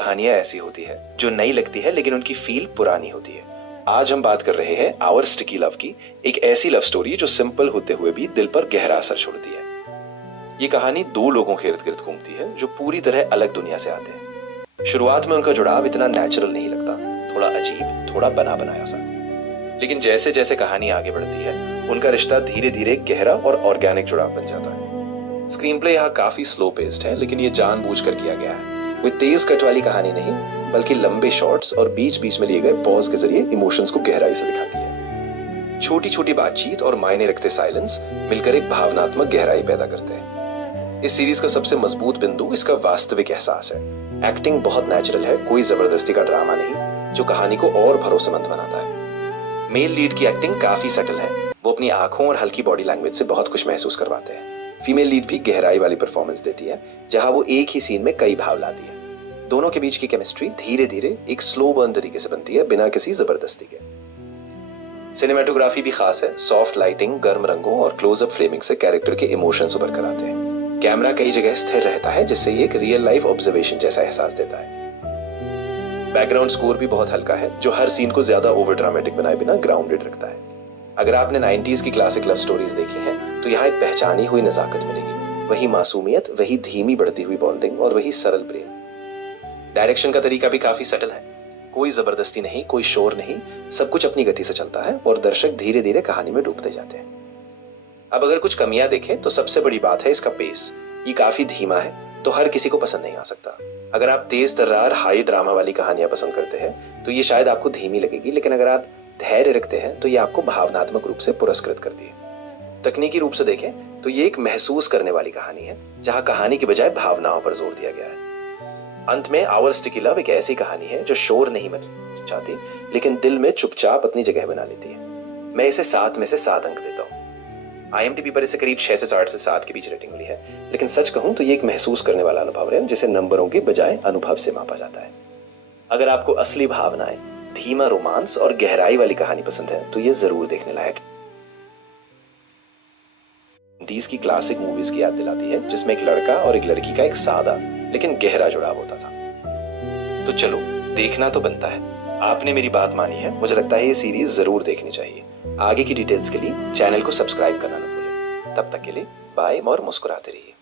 कहानियां ऐसी होती है जो नई लगती है लेकिन उनकी फील पुरानी होती है। आज हम बात कर रहे हैं आवर स्टिकी लव की, एक ऐसी लव स्टोरी जो सिंपल होते हुए भी दिल पर गहरा असर छोड़ती है। ये कहानी दो लोगों के इर्द गिर्द घूमती है जो पूरी तरह अलग दुनिया से आते हैं। शुरुआत में उनका जुड़ाव इतना नेचुरल नहीं लगता, थोड़ा अजीब, थोड़ा बना बनाया सा। लेकिन जैसे जैसे कहानी आगे बढ़ती है उनका रिश्ता धीरे धीरे गहरा और ऑर्गेनिक जुड़ाव बन जाता है। स्क्रीन प्ले यहाँ काफी स्लो पेस्ड है, लेकिन ये जानबूझकर किया गया है। कोई तेज कट वाली कहानी नहीं, बल्कि लंबे शॉट्स और बीच बीच में लिए गए पॉज के जरिए इमोशंस को गहराई से दिखाती है। छोटी छोटी बातचीत और मायने रखते साइलेंस मिलकर एक भावनात्मक गहराई पैदा करते हैं। इस सीरीज का सबसे मजबूत बिंदु इसका वास्तविक एहसास है। एक्टिंग बहुत नेचुरल है, कोई जबरदस्ती का ड्रामा नहीं, जो कहानी को और भरोसेमंद बनाता है। मेल लीड की एक्टिंग काफी सटल है, वो अपनी आंखों और हल्की बॉडी लैंग्वेज से बहुत कुछ महसूस करवाते हैं। फीमेल लीड भी गहराई वाली परफॉर्मेंस देती है, जहां वो एक ही सीन में कई भाव लाती है। दोनों के बीच की केमिस्ट्री धीरे धीरे एक स्लो बर्न तरीके से बनती है, बिना किसी जबरदस्ती के। सिनेमेटोग्राफी भी खास है, सॉफ्ट लाइटिंग, गर्म रंगों और क्लोजअप फ्रेमिंग से कैरेक्टर के इमोशंस उभर कर आते हैं। कैमरा कई जगह स्थिर रहता है, जिससे ये एक रियल लाइफ ऑब्जर्वेशन जैसा एहसास देता है। बैकग्राउंड स्कोर भी बहुत हल्का है, जो हर सीन को ज्यादा ओवर ड्रामेटिक बनाए बिना ग्राउंडेड रखता है। अगर आपने 90s की क्लासिक लव स्टोरीज देखी हैं, तो यहाँ एक पहचानी हुई नजाकत मिलेगी। वही मासूमियत, वही धीमी बढ़ती हुई बॉन्डिंग और वही सरल प्रेम। डायरेक्शन का तरीका भी काफी सटल है, कोई जबरदस्ती नहीं, कोई शोर नहीं, सब कुछ अपनी गति से चलता है और दर्शक धीरे धीरे कहानी में डूबते जाते हैं। अब अगर कुछ कमियां देखें तो सबसे बड़ी बात है इसका पेस। ये काफी धीमा है, तो हर किसी को पसंद नहीं आ सकता। अगर आप तेज तर्रार हाई ड्रामा वाली कहानियां पसंद करते हैं तो ये शायद आपको धीमी लगेगी, लेकिन अगर आप धैर्य रखते हैं तो ये आपको भावनात्मक रूप से पुरस्कृत करती है। तकनीकी रूप से देखें तो ये एक महसूस करने वाली कहानी है, जहां कहानी की बजाय भावनाओं पर जोर दिया गया है। अंत में आवर स्टिकी लव एक ऐसी कहानी है जो शोर नहीं मचाती, लेकिन दिल में चुपचाप अपनी जगह बना लेती है। मैं इसे 7 में से 7 अंक देता हूँ। IMDb पर इसे करीब 6 से 8 से 7 के बीच रेटिंग मिली है, लेकिन सच कहूं तो ये एक महसूस करने वाला अनुभव है, जिसे नंबरों के बजाय अनुभव से मापा जाता है। अगर आपको असली भावनाएं, धीमा रोमांस और गहराई वाली कहानी पसंद है तो ये जरूर देखने लायक। 90s की क्लासिक मूवीज की याद दिलाती है, जिसमें एक लड़का और एक लड़की का एक सादा लेकिन गहरा जुड़ाव होता था। तो चलो, देखना तो बनता है। आपने मेरी बात मानी है, मुझे लगता है ये सीरीज जरूर देखनी चाहिए। आगे की डिटेल्स के लिए चैनल को सब्सक्राइब करना न भूलें। तब तक के लिए बाय और मुस्कुराते रहिए।